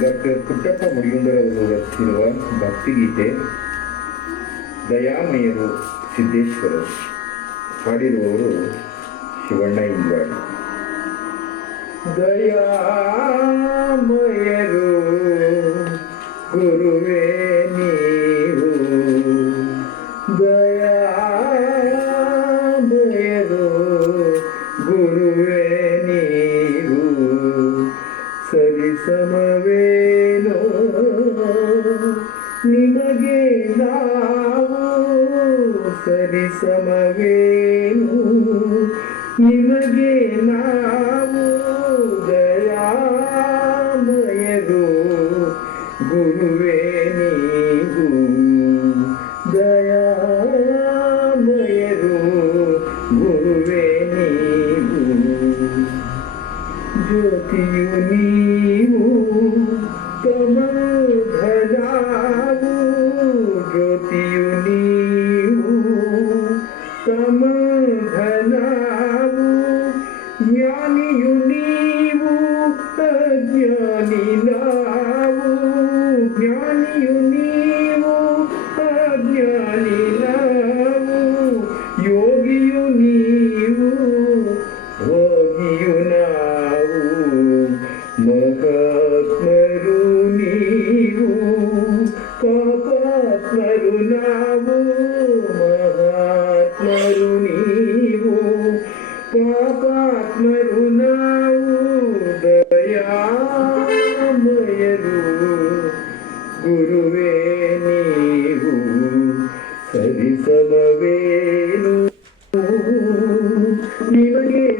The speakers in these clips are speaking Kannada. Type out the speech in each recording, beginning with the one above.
ಡಾಕ್ಟರ್ ಪುಟ್ಟಪ್ಪ ಮುಡಿಗುಂದರವರು ರಚಿಸಿರುವ ಭಕ್ತಿಗೀತೆ ದಯಾಮಯರು ಸಿದ್ದೇಶ್ವರರು ಹಾಡಿರುವವರು ಶಿವಣ್ಣ ಇಂದ್ವಾಡಿ ದಯಾಮಯರು ಸರಿಸಮವೇನು ನಿಮಗೆ ನಾವು ದಯಾಮಯರು ಗುರುವೇ ನೀವು ದಯಾಮಯರು ಗುರುವೇ ನೀವು ಜ್ಯೋತಿಯು ನೀವು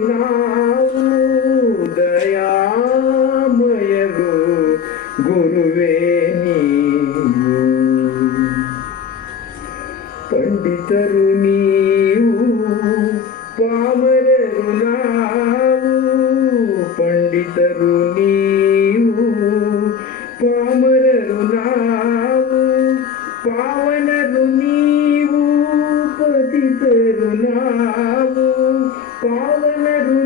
ನಾವು ದಯಾಮಯರು ಗುರುವೇ ನೀವು ಪಂಡಿತರು ಪಾವನರು ನೀವು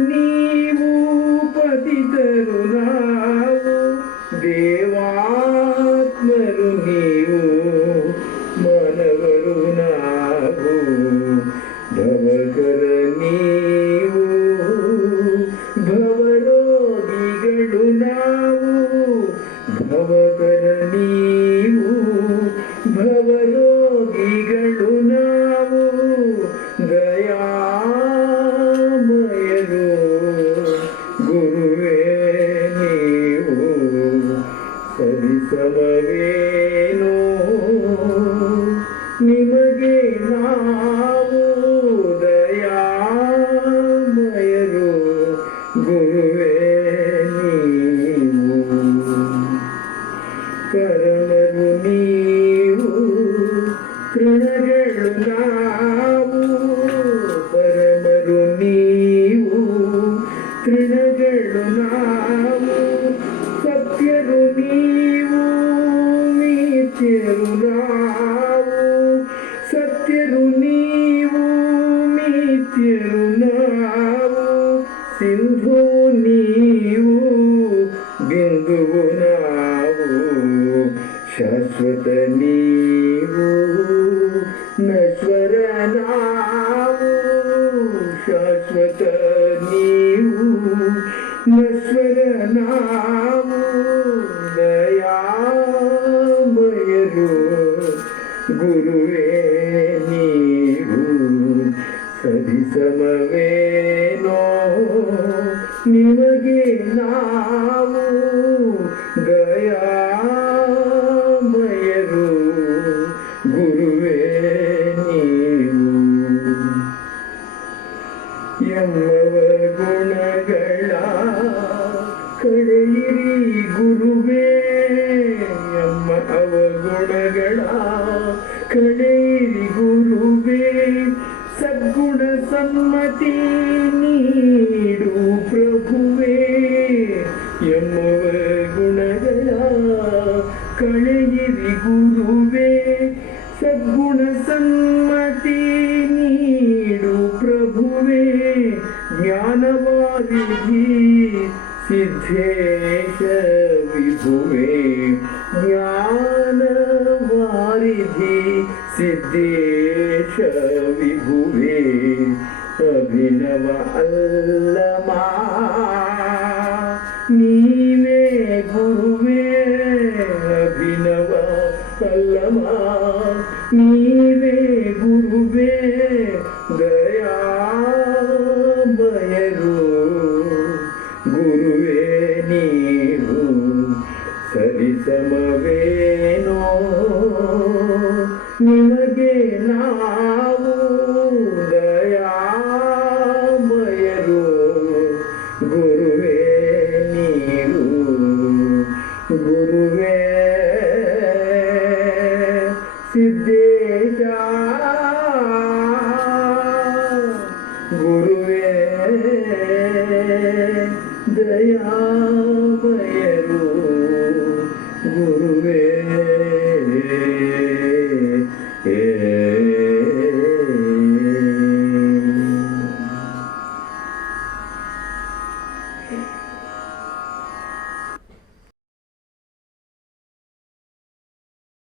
ನಾವು ದಯಾಮಯರು ಗುರುವೇ ನೀವು ಸರಿಸಮವೇನೋ ನಿಮಗೆ ನಾವು ಕಳೆಯಿರಿ ಗುರುವೇ, ಸದ್ಗುಣ ಸಮ್ಮತಿ ನೀಡು ಪ್ರಭುವೇ. ಎಂಬುವ ಗುಣಗಳ ಕಳೆಯಿರಿ ಗುರುವೇ. ಸದ್ಗುಣ ಸಮ್ಮತಿ ನೀಡು ಪ್ರಭುವೇ. ಜ್ಞಾನವಾರಿಧಿ ಸಿದ್ಧೇಶ ವಿಭುವೆ. ವಿಭುವೆ ಅಭಿನವ ಅಲ್ಲಮ ನೀವೇ ಗುರುವೇ ಅಭಿನವ ಅಲ್ಲಮ ನೀವೇ ಗುರುವೇ ಸರಿಸಮವೇನೋ ನಿನಗೆ ನಾವು ದಯಾಮಯರು. ಗುರುವೇ ನೀರು ಗುರುವೇ ಸಿದ್ದೇಶ. ಗುರುವೇ ದಯಾಮಯರು